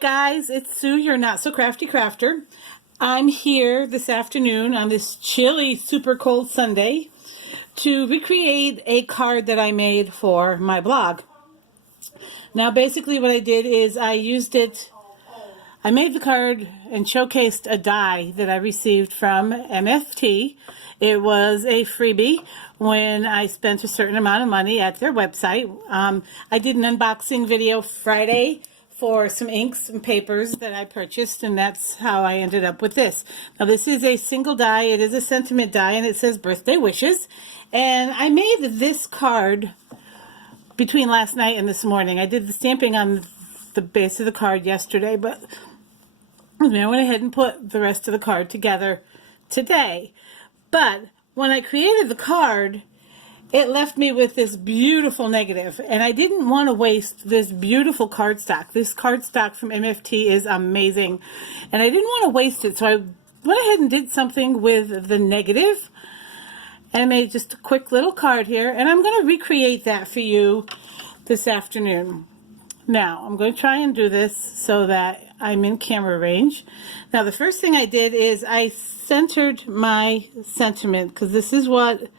guys, it's Sue, your Not So Crafty Crafter. I'm here this afternoon on this chilly, super cold Sunday to recreate a card that I made for my blog. Now basically what I did is I made the card and showcased a die that I received from MFT. It was a freebie when I spent a certain amount of money at their website. I did an unboxing video Friday for some inks and papers that I purchased, and that's how I ended up with this. Now this is a single die. It is a sentiment die, and it says birthday wishes. And I made this card between last night and this morning. I did the stamping on the base of the card yesterday, but I went ahead and put the rest of the card together today. But when I created the card, it left me with this beautiful negative, and I didn't want to waste this beautiful cardstock. This cardstock from MFT is amazing, and I didn't want to waste it, so I went ahead and did something with the negative, and I made just a quick little card here, and I'm going to recreate that for you this afternoon. Now, I'm going to try and do this so that I'm in camera range. Now, the first thing I did is I centered my sentiment, because this is what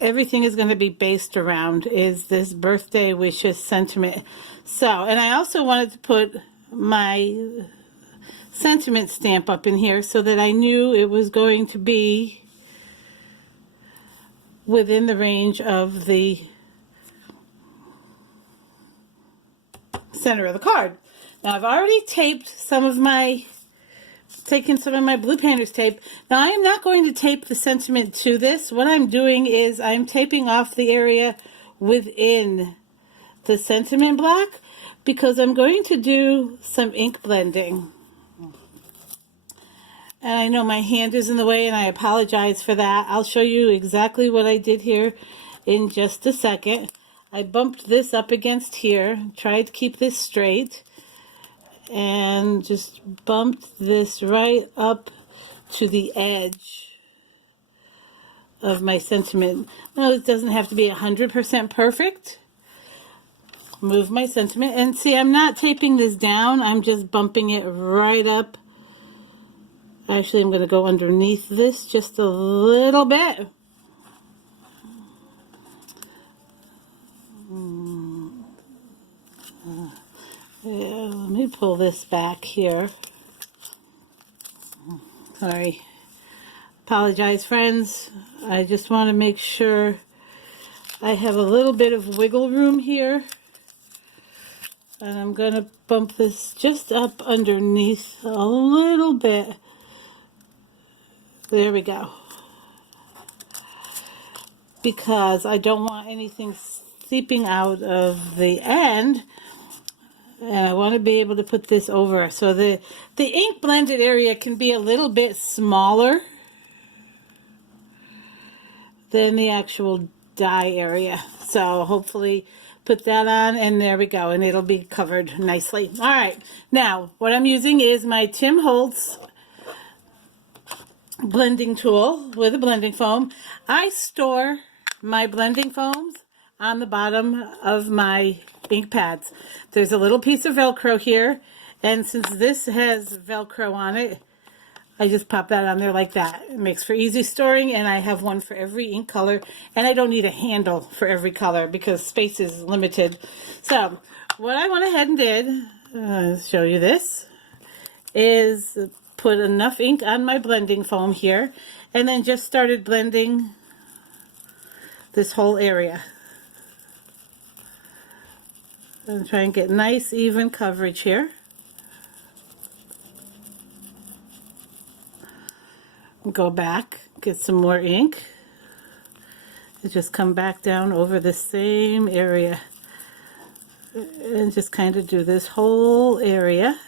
everything is going to be based around, is this birthday wishes sentiment. So, and I also wanted to put my sentiment stamp up in here so that I knew it was going to be within the range of the center of the card. Now I've already taken some of my blue painter's tape. Now I am not going to tape the sentiment to this. What I'm doing is I'm taping off the area within the sentiment block because I'm going to do some ink blending. And I know my hand is in the way, and I apologize for that. I'll show you exactly what I did here in just a second. I bumped this up against here, tried to keep this straight, and just bumped this right up to the edge of my sentiment. Now, it doesn't have to be 100% perfect. Move my sentiment, and see, I'm not taping this down, I'm just bumping it right up. Actually, I'm going to go underneath this just a little bit. Yeah, let me pull this back here. Sorry. Apologize, friends. I just want to make sure I have a little bit of wiggle room here. And I'm going to bump this just up underneath a little bit. There we go. Because I don't want anything seeping out of the end. And I want to be able to put this over. So the ink blended area can be a little bit smaller than the actual die area. So hopefully put that on, and there we go. And it'll be covered nicely. All right. Now, what I'm using is my Tim Holtz blending tool with a blending foam. I store my blending foams on the bottom of my ink pads. There's a little piece of Velcro here, and since this has Velcro on it, I just pop that on there like that. It makes for easy storing, and I have one for every ink color, and I don't need a handle for every color because space is limited. So what I went ahead and did, show you this, is put enough ink on my blending foam here, and then just started blending this whole area. And try and get nice even coverage here. Go back, get some more ink, and just come back down over the same area and just kind of do this whole area.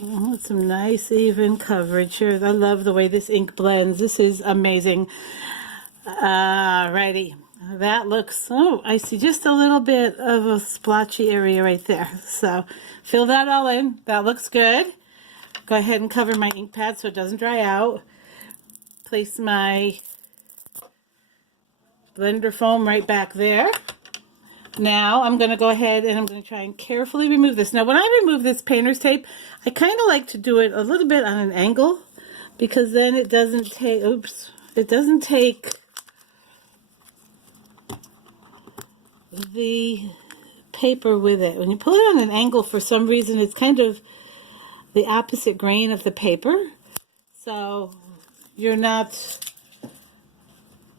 With some nice even coverage here. I love the way this ink blends. This is amazing. Alrighty. That looks, oh, I see just a little bit of a splotchy area right there. So fill that all in. That looks good. Go ahead and cover my ink pad so it doesn't dry out. Place my blender foam right back there. Now I'm going to go ahead and I'm going to try and carefully remove this. Now when I remove this painter's tape, I kind of like to do it a little bit on an angle, because then it doesn't take, it doesn't take the paper with it. When you pull it on an angle, for some reason, it's kind of the opposite grain of the paper. So you're not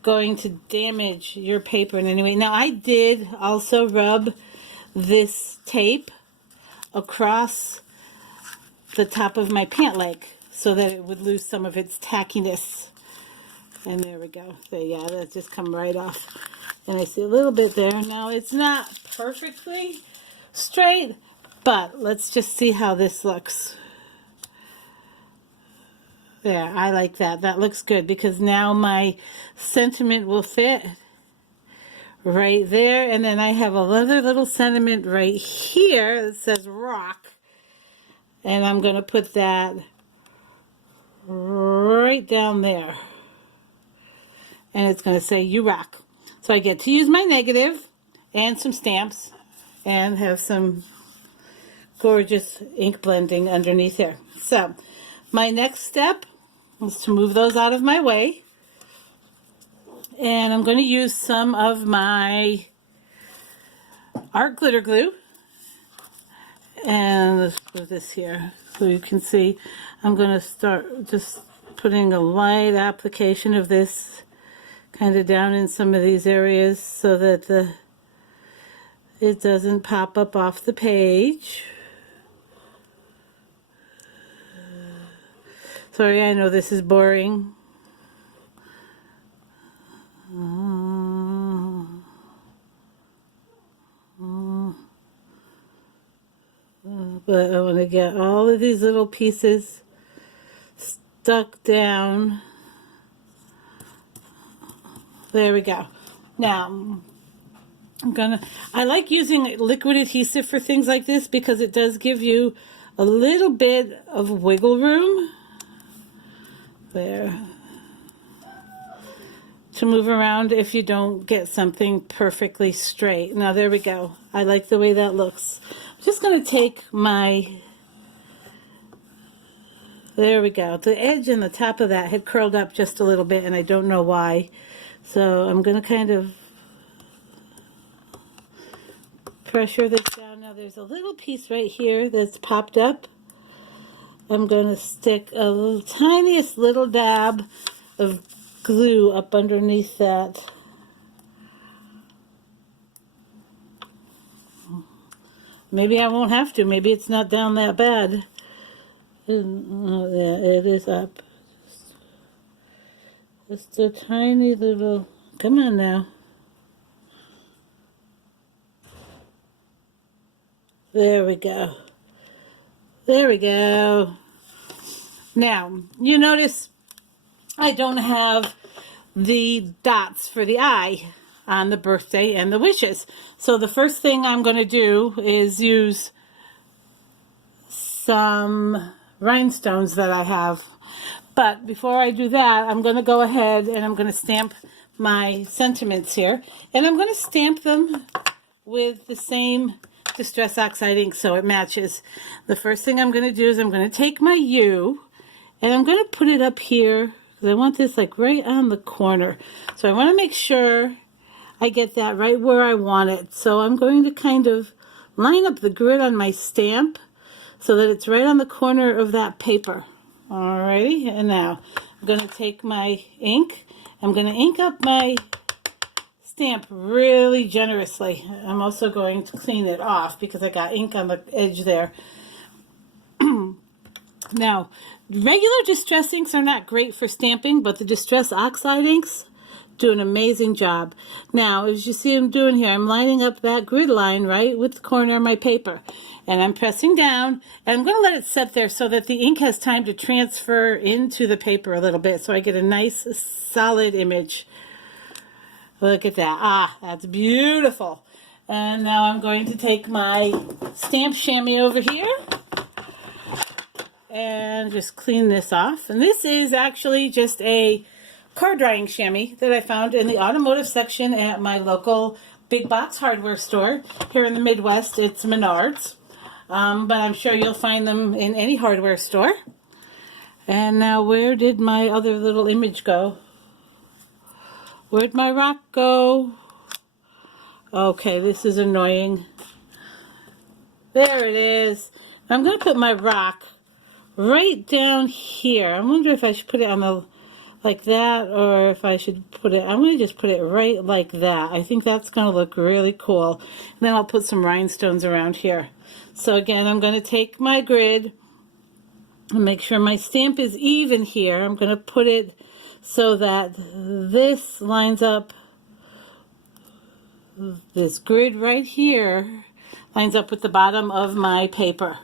going to damage your paper in any way. Now I did also rub this tape across the top of my pant leg so that it would lose some of its tackiness. And there we go. So yeah, that just come right off. And I see a little bit there. Now it's not perfectly straight, but let's just see how this looks. There, I like that. That looks good, because now my sentiment will fit right there. And then I have another little sentiment right here that says rock. And I'm going to put that right down there. And it's going to say, you rock. So I get to use my negative and some stamps and have some gorgeous ink blending underneath here. So my next step is to move those out of my way. And I'm going to use some of my art glitter glue. And let's put this here so you can see. I'm going to start just putting a light application of this kind of down in some of these areas so that it doesn't pop up off the page. Sorry, I know this is boring. But I want to get all of these little pieces stuck down. There we go. Now, I like using liquid adhesive for things like this because it does give you a little bit of wiggle room there to move around if you don't get something perfectly straight. Now there we go. I like the way that looks. I'm just going to take there we go. The edge and the top of that had curled up just a little bit, and I don't know why. So I'm going to kind of pressure this down. Now there's a little piece right here that's popped up. I'm going to stick a tiniest little dab of glue up underneath that. Maybe I won't have to. Maybe it's not down that bad. Oh, yeah, it is up. Just a tiny little, come on now. There we go. There we go. Now, you notice I don't have the dots for the eye on the birthday and the wishes. So the first thing I'm going to do is use some rhinestones that I have. But before I do that, I'm going to go ahead and I'm going to stamp my sentiments here. And I'm going to stamp them with the same Distress Oxide ink so it matches. The first thing I'm going to do is I'm going to take my U and I'm going to put it up here because I want this like right on the corner. So I want to make sure I get that right where I want it. So I'm going to kind of line up the grid on my stamp so that it's right on the corner of that paper. Alrighty, and now I'm going to take my ink. I'm going to ink up my stamp really generously. I'm also going to clean it off because I got ink on the edge there. Now, regular Distress inks are not great for stamping, but the Distress Oxide inks do an amazing job. Now, as you see I'm doing here, I'm lining up that grid line right with the corner of my paper. And I'm pressing down, and I'm going to let it set there so that the ink has time to transfer into the paper a little bit so I get a nice solid image. Look at that. Ah, that's beautiful. And now I'm going to take my stamp chamois over here and just clean this off. And this is actually just a card drying chamois that I found in the automotive section at my local big box hardware store. Here in the Midwest, it's Menards. But I'm sure you'll find them in any hardware store. And now where did my other little image go? Where'd my rock go? Okay, this is annoying. There it is. I'm going to put my rock right down here. I wonder if I should put it on the, like that, or if I should put it, I'm going to just put it right like that. I think that's going to look really cool. And then I'll put some rhinestones around here. So again, I'm going to take my grid and make sure my stamp is even here. I'm going to put it so that this lines up, this grid right here lines up with the bottom of my paper.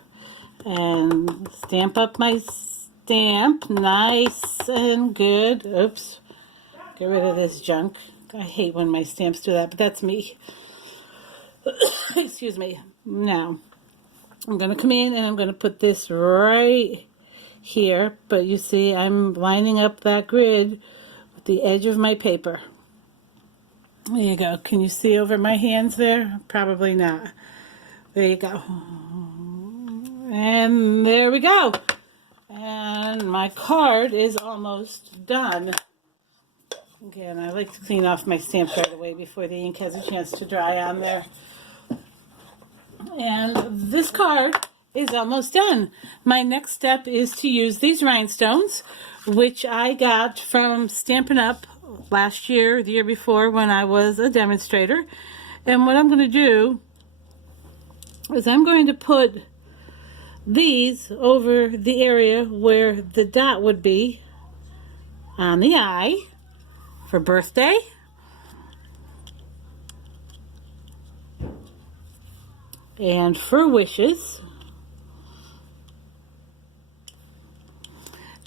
And stamp up my stamp nice and good. Oops, get rid of this junk. I hate when my stamps do that, but that's me. Excuse me. Now, I'm going to come in and I'm going to put this right here, but you see I'm lining up that grid with the edge of my paper. There you go. Can you see over my hands there? Probably not. There you go. And there we go. And my card is almost done. Again, I like to clean off my stamps right away before the ink has a chance to dry on there. And this card is almost done. My next step is to use these rhinestones, which I got from Stampin' Up! Last year, the year before, when I was a demonstrator. And what I'm going to do is I'm going to put these over the area where the dot would be on the eye for birthday. And for wishes.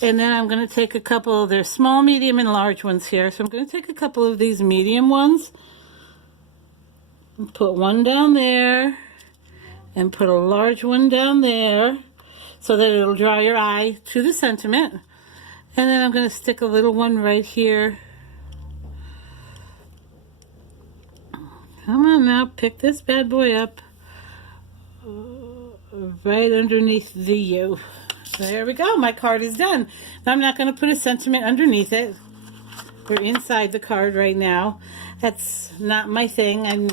And then I'm going to take a couple, there's small, medium, and large ones here. So I'm going to take a couple of these medium ones and put one down there and put a large one down there so that it'll draw your eye to the sentiment. And then I'm going to stick a little one right here. Come on now, pick this bad boy up right underneath the U. There we go. My card is done. Now I'm not going to put a sentiment underneath it. We're inside the card right now. That's not my thing. I'm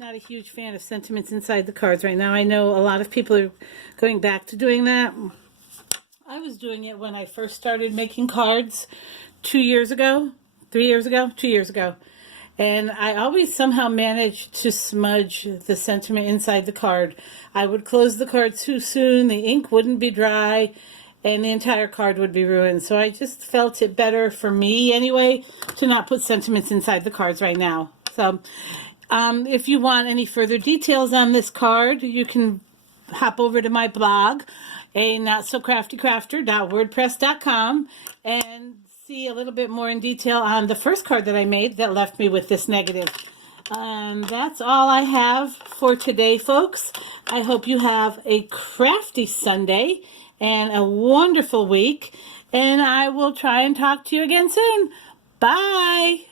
not a huge fan of sentiments inside the cards right now. I know a lot of people are going back to doing that. I was doing it when I first started making cards 2 years ago, 3 years ago, 2 years ago. And I always somehow managed to smudge the sentiment inside the card. I would close the card too soon, the ink wouldn't be dry, and the entire card would be ruined. So I just felt it better for me anyway to not put sentiments inside the cards right now. So if you want any further details on this card, you can hop over to my blog, a notsocraftycrafter.wordpress.com, and see a little bit more in detail on the first card that I made that left me with this negative. And that's all I have for today, folks. I hope you have a crafty Sunday and a wonderful week. And I will try and talk to you again soon. Bye.